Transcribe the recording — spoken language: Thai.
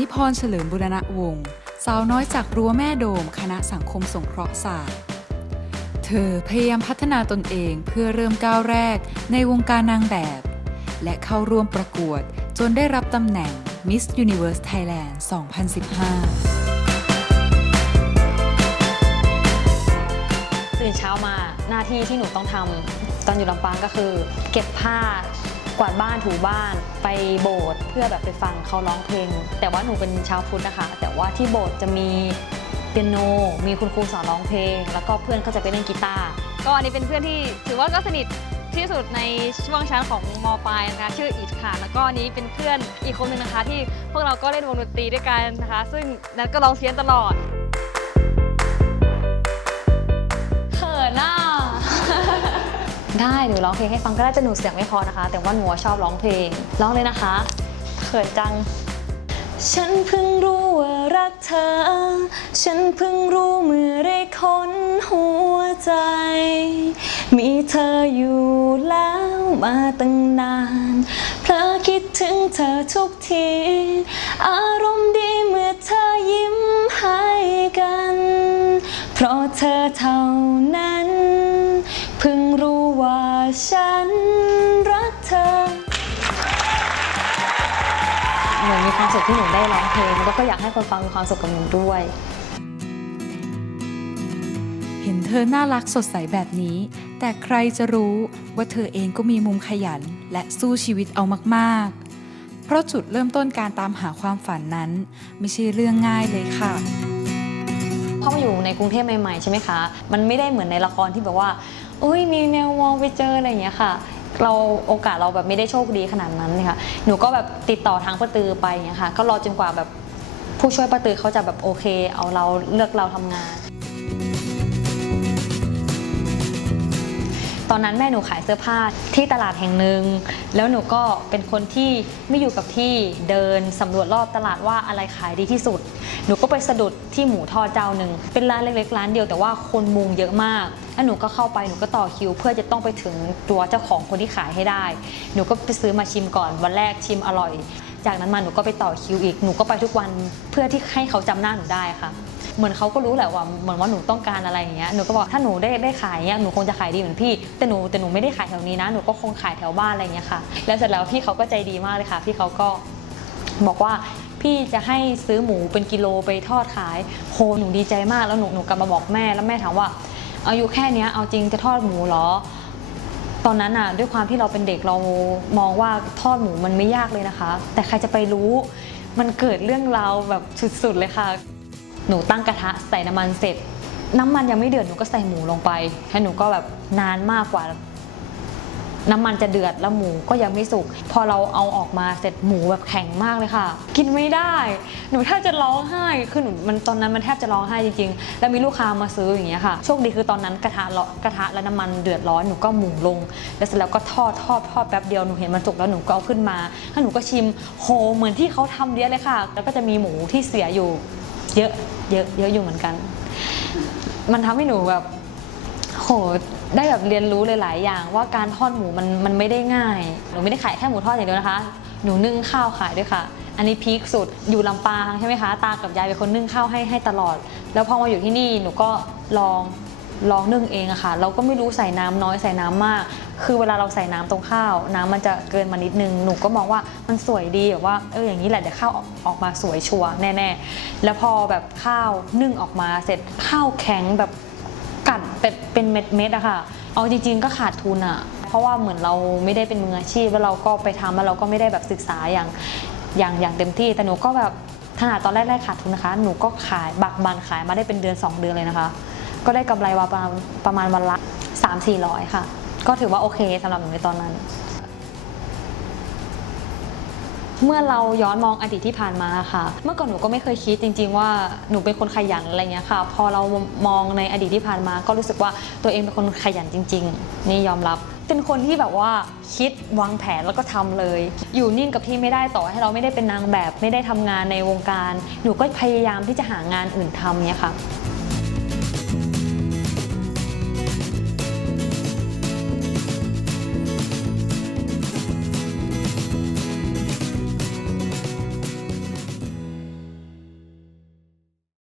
นิพรเฉลิมบุรณวงศ์สาวน้อยจากรั้วแม่โดม คณะสังคมสงเคราะห์ศาสตร์ เธอพยายามพัฒนาตนเองเพื่อเริ่มก้าวแรกในวงการนางแบบ และเข้าร่วมประกวดจนได้รับตำแหน่ง Miss Universe Thailand 2015 ตื่นเช้ามาหน้าที่ที่หนูต้องทำตอนอยู่ลำปางก็คือ เก็บผ้า กวาดบ้านถูบ้านไปโบสถ์เพื่อแบบไปฟังเขาร้องเพลง แต่ว่าหนูเป็นชาวพุทธนะคะ แต่ว่าที่โบสถ์จะมีเปียโน มีคุณครูสอนร้องเพลง แล้วก็เพื่อนก็จะไปเล่นกีตาร์ก็อันนี้เป็นเพื่อนที่ถือว่าก็สนิทที่สุดในช่วงชั้นของมปลายนะคะชื่ออิชค่ะแล้วก็อันนี้เป็นเพื่อนอีกคนหนึ่งนะคะ ที่พวกเราก็เล่นวงดนตรีด้วยกันนะคะ ซึ่งนัทก็ร้องเพี้ยนตลอด ได้หนูร้องเพลงให้ฟังก็ได้แต่หนูเสียงไม่พอนะคะ แต่ว่าหนูชอบร้องเพลงร้องเลยนะคะเขินจัง ฉันเพิ่งรู้ว่ารักเธอ ฉันเพิ่งรู้เมื่อได้ค้นหัวใจ มีเธออยู่แล้วมาตั้งนานเพลอคิดถึงเธอทุกที อารมณ์ดีเมื่อเธอยิ้มให้กัน เพราะเธอเท่านั้น ฉันรักเธอ หนูมีความสุขที่หนูได้ร้องเพลง แล้วก็อยากให้คนฟังมีความสุขกับหนูด้วย เห็นเธอน่ารักสดใสแบบนี้ แต่ใครจะรู้ว่าเธอเองก็มีมุมขยัน และสู้ชีวิตเอามากๆ เพราะจุดเริ่มต้นการตามหาความฝันนั้น ไม่ใช่เรื่องง่ายเลยค่ะ เข้ามาอยู่ในกรุงเทพใหม่ๆใช่ไหมคะ มันไม่ได้เหมือนในละครที่แบบว่าเอ้ยมีแมวมองไปเจออะไรอย่างเงี้ยค่ะ เราโอกาสเราแบบไม่ได้โชคดีขนาดนั้นเลยค่ะ หนูก็แบบติดต่อทางประตือไปอย่างเงี้ยค่ะ ก็รอจนกว่าแบบผู้ช่วยประตือเขาจะแบบโอเค เอาเราเลือกเราทำงาน ตอนนั้นแม่หนูขายเสื้อผ้าที่ตลาดแห่งหนึ่งแล้วหนูก็เป็นคนที่ไม่อยู่กับที่เดินสำรวจรอบตลาดว่าอะไรขายดีที่สุด หนูก็ไปสะดุดที่หมูทอดเจ้าหนึ่งเป็นร้านเล็กๆร้านเดียวแต่ว่าคนมุงเยอะมากแล้วหนูก็เข้าไปหนูก็ต่อคิว เพื่อจะต้องไปถึงตัวเจ้าของคนที่ขายให้ได้ หนูก็ไปซื้อมาชิมก่อนวันแรกชิมอร่อย จากนั้นมาหนูก็ไปต่อคิวอีก หนูก็ไปทุกวันเพื่อที่ให้เขาจำหน้าหนูได้ค่ะ เหมือนเขาก็รู้แหละว่าเหมือนว่าหนูต้องการอะไรอย่างเงี้ย หนูก็บอกถ้าหนูได้ได้ขายเงี้ยหนูคงจะขายดีเหมือนพี่ แต่หนูแต่หนูไม่ได้ขายแถวนี้นะ หนูก็คงขายแถวบ้านอะไรเงี้ยค่ะ แล้วเสร็จแล้วพี่เขาก็ใจดีมากเลยค่ะ พี่เขาก็บอกว่าพี่จะให้ซื้อหมูเป็นกิโลไปทอดขาย โห หนูดีใจมาก แล้วหนูหนูกลับมาบอกแม่ แล้วแม่ถามว่า อายุแค่เนี้ยเอาจริงจะทอดหมูเหรอ ตอนนั้นอะด้วยความที่เราเป็นเด็กเรามองว่าทอดหมูมันไม่ยากเลยนะคะ แต่ใครจะไปรู้มันเกิดเรื่องราวแบบสุดๆเลยค่ะ หนูตั้งกระทะใส่น้ำมันเสร็จ น้ำมันยังไม่เดือดหนูก็ใส่หมูลงไปแล้วหนูก็แบบนานมากกว่า น้ำมันจะเดือดแล้วหมูก็ยังไม่สุก พอเราเอาออกมาเสร็จหมูแบบแข็งมากเลยค่ะ กินไม่ได้ หนูแทบจะร้องไห้คือหนูมันตอนนั้นมันแทบจะร้องไห้จริงๆ แล้วมีลูกค้ามาซื้ออย่างเงี้ยค่ะโชคดีคือตอนนั้นกระทะร้อนกระทะและน้ำมันเดือดร้อนหนูก็หมูลง แล้วเสร็จแล้วก็ทอดทอดทอดแป๊บเดียวหนูเห็นมันสุกแล้วหนูก็เอาขึ้นมาแล้วหนูก็ชิมโหเหมือนที่เขาทำเดียเลยค่ะ แล้วก็จะมีหมูที่เสียอยู่ เยอะเยอะเยอะอยู่เหมือนกัน มันทำให้หนูแบบ ได้แบบเรียนรู้หลายๆอย่าง ว่าการทอดหมูมันมันไม่ได้ง่าย หนูไม่ได้ขายแค่หมูทอดอย่างเดียวนะคะ หนูนึ่งข้าวขายด้วยค่ะ อันนี้พีคสุดอยู่ลำปางใช่ไหมคะ ตากับยายเป็นคนนึ่งข้าวให้ให้ตลอด แล้วพอมาอยู่ที่นี่หนูก็ลองลองนึ่งเองอะค่ะ เราก็ไม่รู้ใส่น้ำน้อยใส่น้ำมาก คือเวลาเราใส่น้ำตรงข้าว น้ำมันจะเกินมานิดนึง หนูก็มองว่ามันสวยดีแบบว่าเอออย่างนี้แหละเดี๋ยวข้าวออกมาสวยชัวร์แน่ๆ แล้วพอแบบข้าวนึ่งออกมาเสร็จข้าวแข็งแบบ เป็นเป็นเม็ดเม็ดๆอะค่ะ เอาจริง ๆ ก็ขาดทุนอะเพราะว่าเหมือนเราไม่ได้เป็นมืออาชีพแล้วเราก็ไปทำแล้วเราก็ไม่ได้แบบศึกษาอย่างอย่างอย่างเต็มที่ แต่หนูก็แบบขนาดตอนแรกๆขาดทุนนะคะ หนูก็ขายบักบันขายมาได้เป็นเดือน 2 เดือนเลยนะคะ ก็ได้กำไรมาประมาณประมาณวันละ3 4 0 0ค่ะ ก็ถือว่าโอเคสำหรับหนูในตอนนั้น เมื่อเราย้อนมองอดีตที่ผ่านมาค่ะ เมื่อก่อนหนูก็ไม่เคยคิดจริง ๆ ว่าหนูเป็นคนขยันอะไรเงี้ยค่ะ พอเรามองในอดีตที่ผ่านมา ก็รู้สึกว่าตัวเองเป็นคนขยันจริง ๆ นี่ยอมรับ เป็นคนที่แบบว่าคิดวางแผนแล้วก็ทำเลย อยู่นิ่งกับที่ไม่ได้ต่อให้เราไม่ได้เป็นนางแบบ ไม่ได้ทำงานในวงการ หนูก็พยายามที่จะหางานอื่นทำเนี่ยค่ะ